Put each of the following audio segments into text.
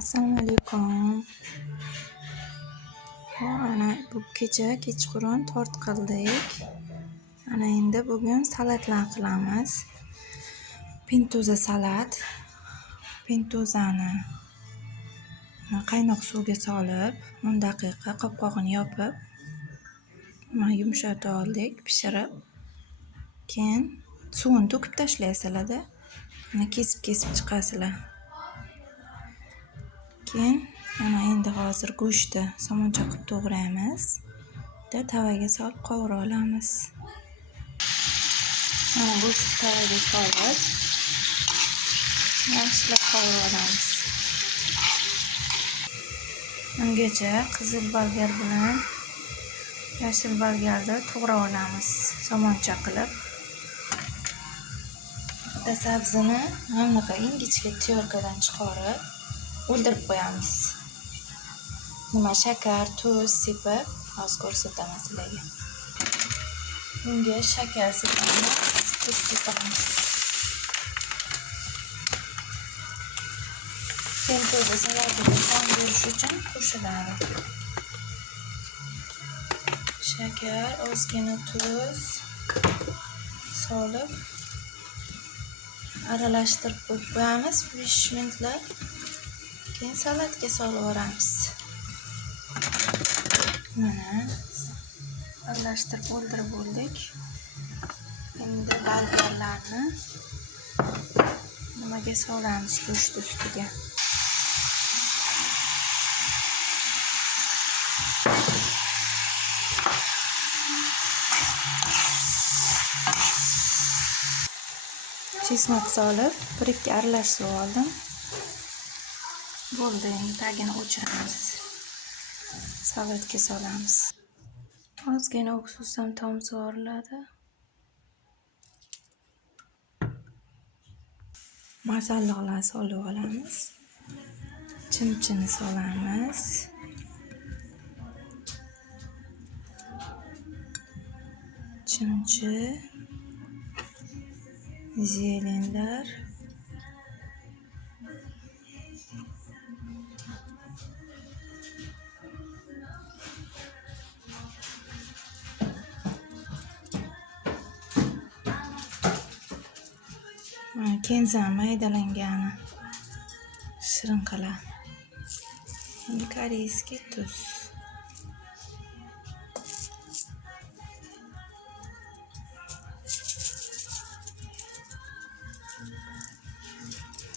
Assalomu alaykum. Ana bu kechqurun tort qildik. Ana endi bugun salatlar qilamiz. Pintuza salat. Pintuzani qaynoq suvga solib, 10 daqiqa qopqog'ini yopib, yumshatib oldik, pishirib. Keyin suvini to'kib tashlaysizlar-da. Mana kesib chiqasizlar. Keyin mana endi hozir go'shtni somoncha qilib to'g'raymiz. Tavaga solib qovura olamiz. Mana go'shtni tavaga solib yaxshilab qovura olamiz. Ungacha qizil bolgar bilan yashil bolgarni to'g'rab olamiz, somoncha qilib. Bitta sabzini mana ingichka tyorkadan chiqarib o'ldirib qo'yamiz. Shakar, tuz sepib, hozir ko'rsataman sizlarga. Bunga shakar sepamiz, tuz sepamiz. Pintuza salatiga ta'm berish uchun qo'shiladi. Shakar, ozgina tuz solib aralashtirib qo'yamiz 5 minutlar. Keyin salatga solib yuboramiz. Mana aralashtirib o'ldirib bo'ldik. Endi bolgarlarni nimaga solamiz? Go'sht ustiga. Chesmak solib, 1-2 aralashtirib oldim. Bo'ldi, endi tagini o'chiramiz. Salatga solamiz. Ozgina уксус ham tomsa yuboriladi. Masalliqlar solib olamiz. Chimchini solamiz. Chimchi, zelenlar, kenza maydalangani, shirinqalar. Endi koreyskiy tuz.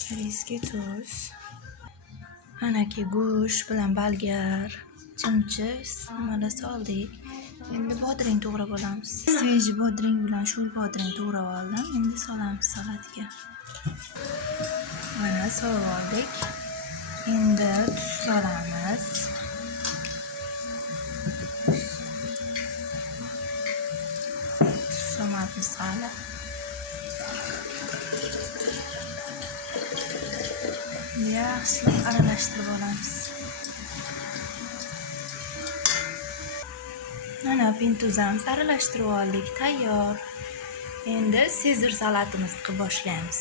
Koreyskiy tuz. Anaki go'sht bilan bolgar, chimchi nimada soldik. Endi bodring to'g'rab olamiz. Sveji bodring bilan sho'l bodring to'g'rab oldim. Endi solamiz salatga. Mana solib oldik. Endi tuz solamiz. Tuz solamiz hali. Yaxshilab aralashtirib olamiz. Mana pintuzamizni aralashtirib oldik, tayyor. Endi Sezar salatimizni qilib boshlaymiz.